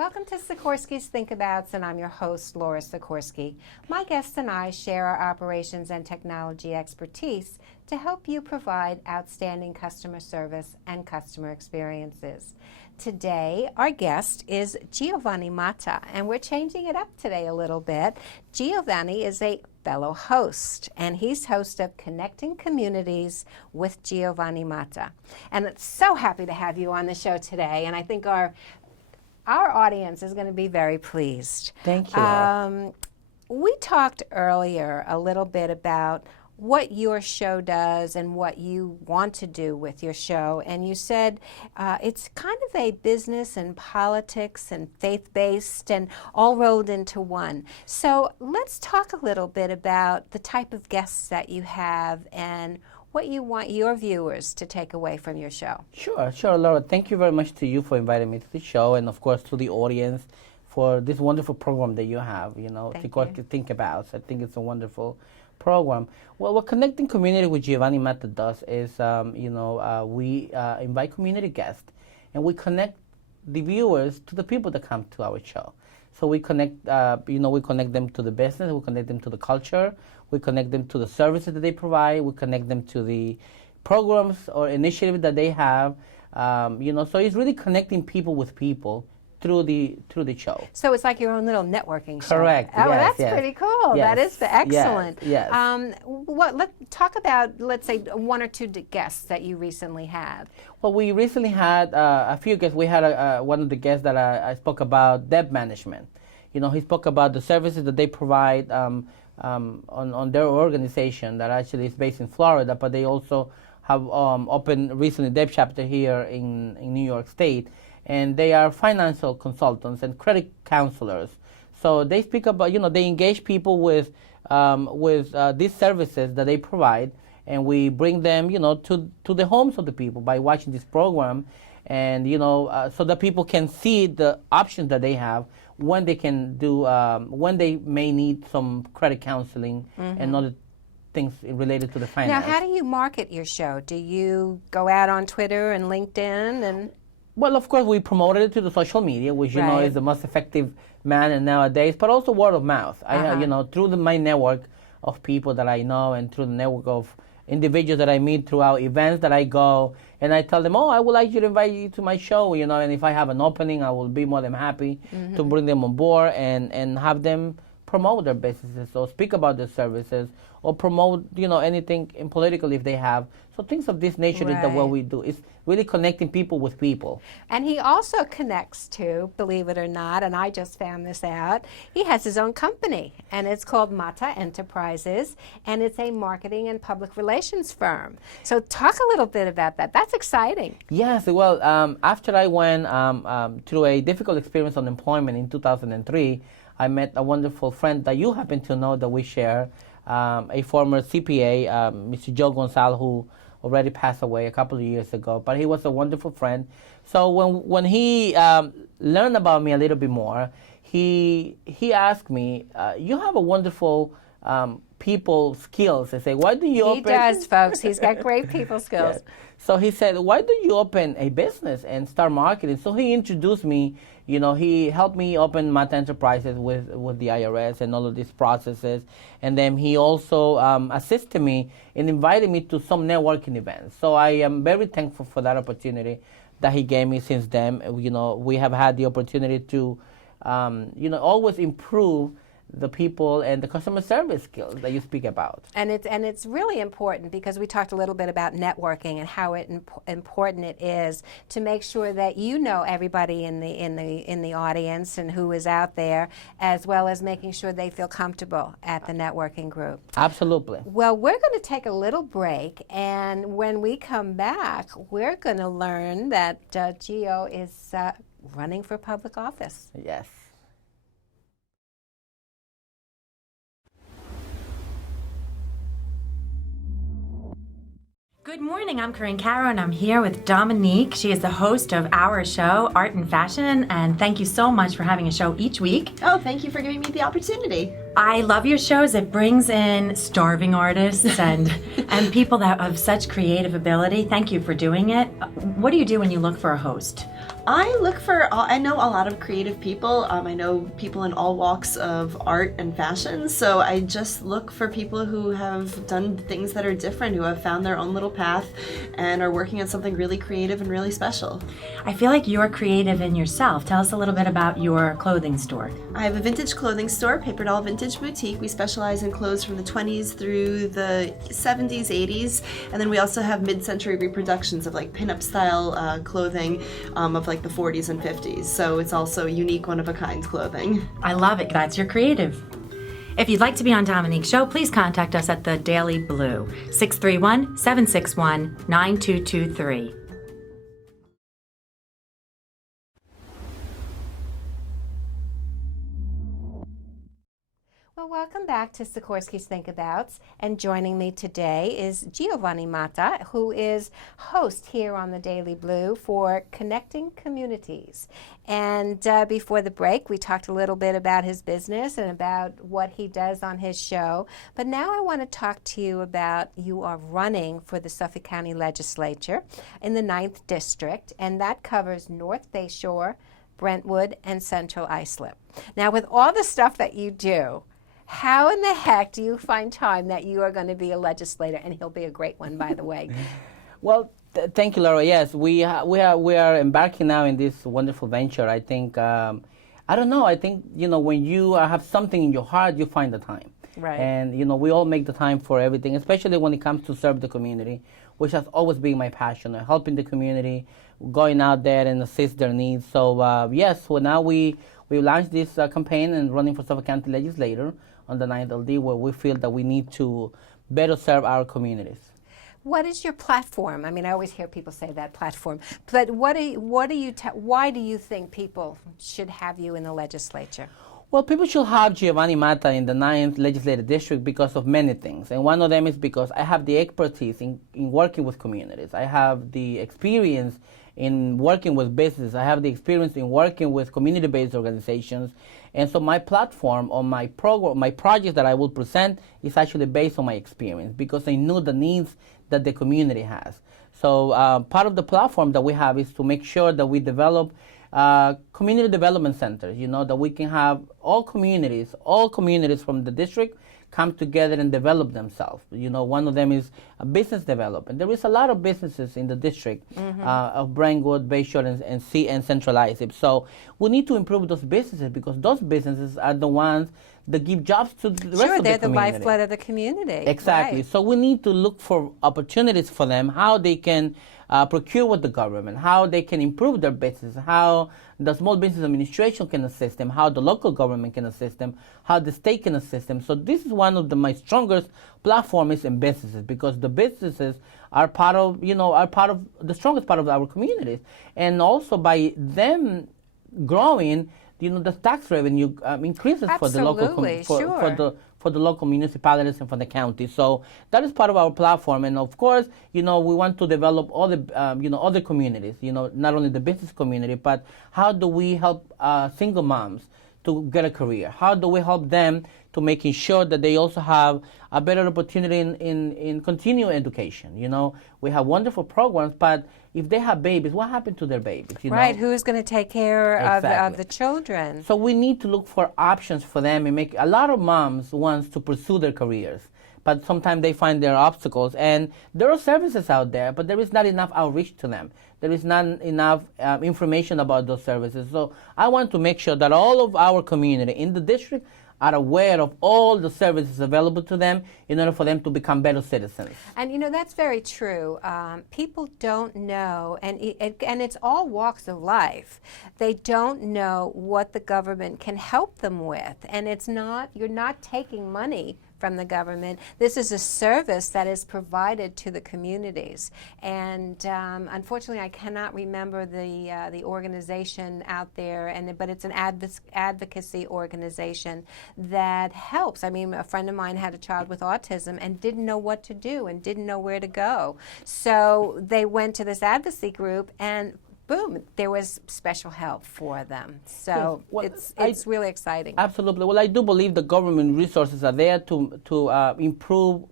Welcome to Sikorski's Think Abouts, and I'm your host, Laura Sikorski. My guests and I share our operations and technology expertise to help you provide outstanding customer service and customer experiences. Today, our guest is Giovanni Matta, and we're changing it up today a little bit. Giovanni is a fellow host, and he's host of Connecting Communities with Giovanni Matta. And I'm so happy to have you on the show today, and I think our audience is going to be very pleased. Thank you. We talked earlier a little bit about what your show does and what you want to do with your show, and you said it's kind of a business and politics and faith-based and all rolled into one. So let's talk a little bit about the type of guests that you have and what you want your viewers to take away from your show. Sure, Laura. Thank you very much to you for inviting me to the show, and of course to the audience for this wonderful program that you have, to think about. I think it's a wonderful program. Well, what Connecting Community with Giovanni Matta does is, we invite community guests, and we connect the viewers to the people that come to our show. So we connect, we connect them to the business, we connect them to the culture, we connect them to the services that they provide, we connect them to the programs or initiatives that they have. So it's really connecting people with people through the show. So it's like your own little networking show. Correct. Oh, yes, that's pretty cool. Yes, that is excellent. Yes. Let's talk about, let's say, one or two guests that you recently had. Well, we recently had a few guests. We had one of the guests that I spoke about debt management. He spoke about the services that they provide on their organization that actually is based in Florida, but they also have opened recently debt chapter here in New York State. And they are financial consultants and credit counselors. So they speak about, they engage people with these services that they provide, and we bring them, to the homes of the people by watching this program, and so that people can see the options that they have when they can do, when they may need some credit counseling and other things related to the finance. Now, how do you market your show? Do you go out on Twitter and LinkedIn and? Well, of course, we promoted it to the social media, which you know is the most effective manner nowadays, but also word of mouth. Through my network of people that I know and through the network of individuals that I meet throughout events that I go, and I tell them, I would like you to invite you to my show, and if I have an opening, I will be more than happy to bring them on board and have them promote their businesses or speak about their services or promote, anything in political if they have. So things of this nature is what we do. It's really connecting people with people. And he also connects to, believe it or not, and I just found this out, he has his own company, and it's called Matta Enterprises, and it's a marketing and public relations firm. So talk a little bit about that. That's exciting. Yes, well, after I went through a difficult experience on employment in 2003, I met a wonderful friend that you happen to know that we share, a former CPA, Mr. Joe Gonzalez, who already passed away a couple of years ago, but he was a wonderful friend. So when he learned about me a little bit more, he asked me, you have a wonderful people skills. I say, why do you open? He does, folks. He's got great people skills. Yes. So he said, why don't you open a business and start marketing? So he introduced me, he helped me open Matta Enterprises with the IRS and all of these processes. And then he also assisted me in inviting me to some networking events. So I am very thankful for that opportunity that he gave me since then. We have had the opportunity to, always improve the people and the customer service skills that you speak about. And it's really important because we talked a little bit about networking and how important it is to make sure that you know everybody in the audience and who is out there, as well as making sure they feel comfortable at the networking group. Absolutely. Well, we're going to take a little break, and when we come back, we're going to learn that Gio is running for public office. Yes. Good morning, I'm Corinne Caro, and I'm here with Dominique. She is the host of our show, Art and Fashion, and thank you so much for having a show each week. Oh, thank you for giving me the opportunity. I love your shows. It brings in starving artists and people that have such creative ability. Thank you for doing it. What do you do when you look for a host? I know a lot of creative people. I know people in all walks of art and fashion. So I just look for people who have done things that are different, who have found their own little path and are working on something really creative and really special. I feel like you're creative in yourself. Tell us a little bit about your clothing store. I have a vintage clothing store, Paper Doll Vintage Boutique. We specialize in clothes from the 20s through the 70s, 80s. And then we also have mid-century reproductions of like pinup style clothing of like the 40s and 50s. So it's also unique, one-of-a-kind clothing. I love it. That's your creative. If you'd like to be on Dominique's show, please contact us at the Daily Blu, 631-761-9223. Well, welcome back to Sikorski's Thinkabouts, and joining me today is Giovanni Mata, who is host here on the Daily Blu for Connecting Communities. And before the break, we talked a little bit about his business and about what he does on his show. But now I want to talk to you about you are running for the Suffolk County Legislature in the 9th District, and that covers North Bayshore, Brentwood, and Central Islip. Now, with all the stuff that you do, how in the heck do you find time that you are going to be a legislator? And he'll be a great one, by the way. Well, thank you, Laura. Yes, we are embarking now in this wonderful venture. I think, I don't know, I think, when you have something in your heart, you find the time. Right. And, we all make the time for everything, especially when it comes to serve the community, which has always been my passion, helping the community, going out there and assist their needs. So, yes, so now we launched this campaign and running for Suffolk County Legislator on the 9th LD, where we feel that we need to better serve our communities. What is your platform? I mean, I always hear people say that platform, but why do you think people should have you in the legislature? Well, people should have Giovanni Mata in the 9th Legislative District because of many things. And one of them is because I have the expertise in working with communities. I have the experience in working with business. I have the experience in working with community-based organizations. And so my platform or my program, my project that I will present is actually based on my experience because I know the needs that the community has. So part of the platform that we have is to make sure that we develop community development centers, that we can have all communities from the district come together and develop themselves. One of them is a business development. There is a lot of businesses in the district of Brentwood, Bayshore, and Central Islip. So we need to improve those businesses because those businesses are the ones that give jobs to the rest of the community. Sure, they're the lifeblood of the community. Exactly. Right. So we need to look for opportunities for them, how they can procure with the government, how they can improve their business, how the Small Business Administration can assist them, how the local government can assist them, how the state can assist them. So this is one of my strongest platforms in businesses because the businesses are part of the strongest part of our communities. And also by them growing, the tax revenue increases for the local for the local municipalities and for the county. So that is part of our platform. And of course, we want to develop all the other communities. Not only the business community, but how do we help single moms to get a career? How do we help them to making sure that they also have a better opportunity in continuing education? We have wonderful programs, but if they have babies, what happened to their babies? Right, who's going to take care Exactly. of the children? So we need to look for options for them and make a lot of moms wants to pursue their careers, but sometimes they find there are obstacles. And there are services out there, but there is not enough outreach to them. There is not enough information about those services. So I want to make sure that all of our community in the district are aware of all the services available to them in order for them to become better citizens. And that's very true. People don't know, and it's all walks of life. They don't know what the government can help them with, and you're not taking money from the government. This is a service that is provided to the communities. And unfortunately, I cannot remember the organization out there, but it's an advocacy organization that helps. I mean, a friend of mine had a child with autism and didn't know what to do and didn't know where to go. So they went to this advocacy group and boom, there was special help for them. So Well, it's really exciting. Absolutely. Well, I do believe the government resources are there to improve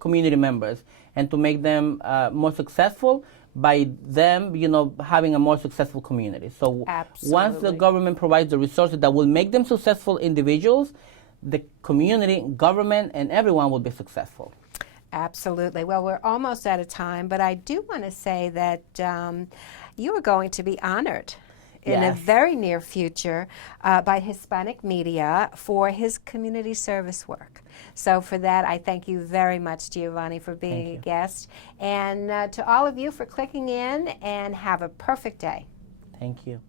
community members and to make them more successful, by them, having a more successful community. So once the Absolutely. government provides the resources that will make them successful individuals, the community, government, and everyone will be successful. Absolutely. Well, we're almost out of time, but I do want to say that you are going to be honored in a Yes. very near future by Hispanic media for his community service work. So for that, I thank you very much, Giovanni, for being a guest. And to all of you for clicking in, and have a perfect day. Thank you.